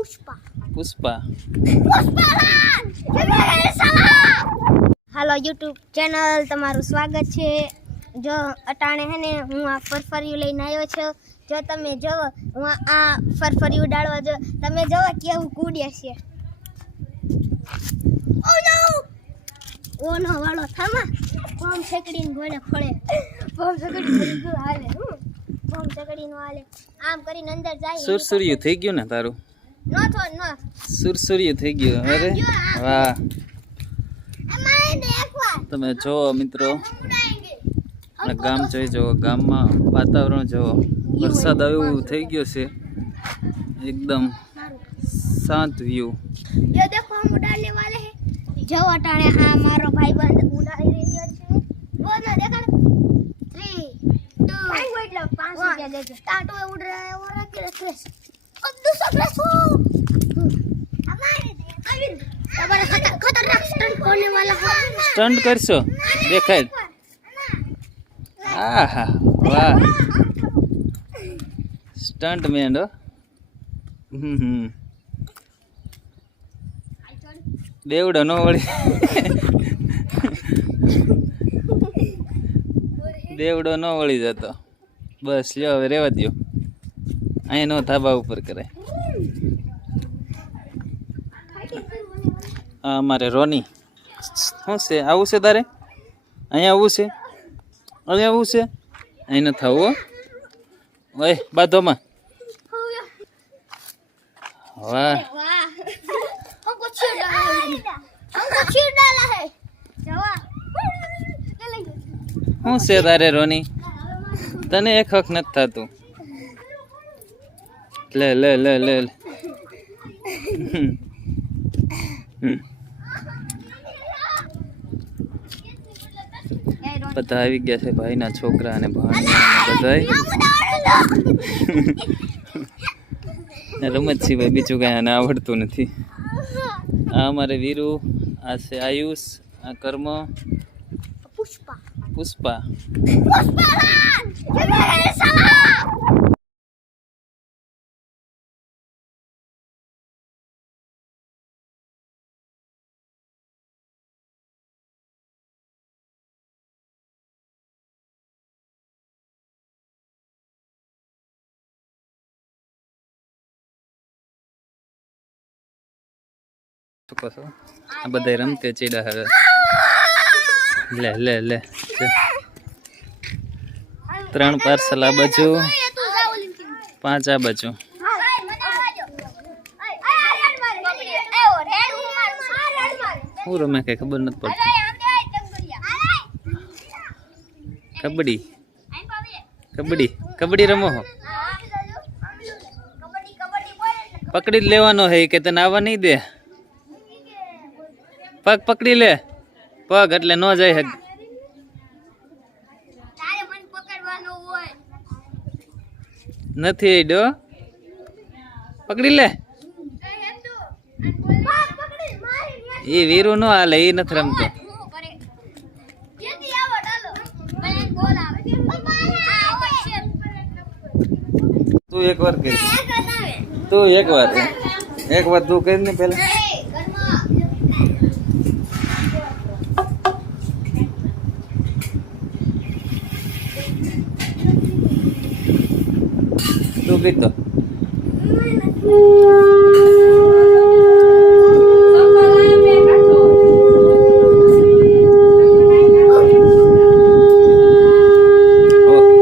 પુષ્પા હાલો YouTube channel તમારું સ્વાગત છે। જો અટાણે હે ને હું આ ફરફરિયું લઈને આવ્યો છું। જો તમે જોવો હું આ ફરફરિયું ઉડાડવા જો તમે જોવો કેવું કૂડે છે। ઓ નો વાળો થામા બોમ્બ છેકડીને ગોળે ફળે બોમ્બ છેકડીને ગોળ હાલે બોમ્બ છેકડીનો હાલે આમ કરીને અંદર જાય સુરસુર્યું થઈ ગયું ને તારું નો થો નો સુરસુર્યું થઈ ગયું અરે વાહ તમે જો મિત્રો ગામ જોઈ જો ગામમાં વાતાવરણ જો વરસાદ આવે એવું થઈ ગયો છે एकदम शांत व्यू। ये देखो हम उड़ाने वाले हैं जो अटाणे हां मारो भाई बंद उड़ाई રહ્યો છે वो ना देखा 3 2 1 5 रुपया दे दे स्टार्ट हुए उड़ रहा है और रख क्रेश अब दूसरा क्रेश हो हमारे अभी हमारा खतरनाक स्टंट होने वाला है। स्टंट करशो देखाय आहा वाह स्टंट मैन हो देवड़ो नो वળી देवड़ो नो वળી જતો બસ લ્યો હવે રહેવા દયો અહીં નો ધાબા ઉપર કરે આ અમારે રોની શું છે આવું છે તારે અહીંયા આવું છે અહીંયા આવું છે અહીં ન થવું ઓય બાધોમાં वाह हमको छीड़ डाला है जवा હું છે તારે રોની તને એક હક નથી થતું લે લે લે લે બધા આવી ગયા છે ભાઈના છોકરા અને ભાણિયા બધા રમત સિવાય બીજું કઈ આને આવડતું નથી। આ અમારે વીરુ આ છે આયુષ આ કર્મ પુષ્પા આ બધા રમતે ચીડા હવે લે લે લે 3 પાર્સલ આ બાજુ 5 આ બાજુ હું રમે કઈ ખબર નથી પડતી કબડ્ડી કબડ્ડી કબડ્ડી રમો હો પકડી જ લેવાનો હે કે તને આવવા નહીં દે પગ પકડી લે પગ એટલે ન જાય હક તારે મન પકડવાનો હોય નથી એડો પકડી લે એ વીરુ નો હાલે એ નથી રમતો તું એક વાર કરી તું એક વાર તું કરી ને પેલા તું કીધો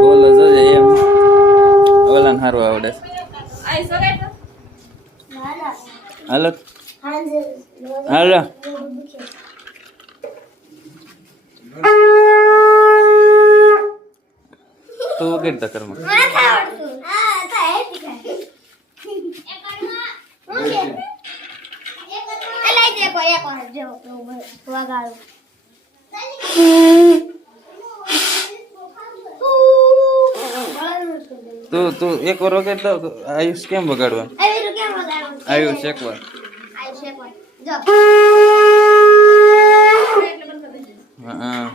બોલો જો એમ ઓલાને સારું આવડે હાલો હાલો તું કીધો કર્મ તું એક વાર વગર તો આયુષ કેમ વગાડવા આયુષ એક વાર હા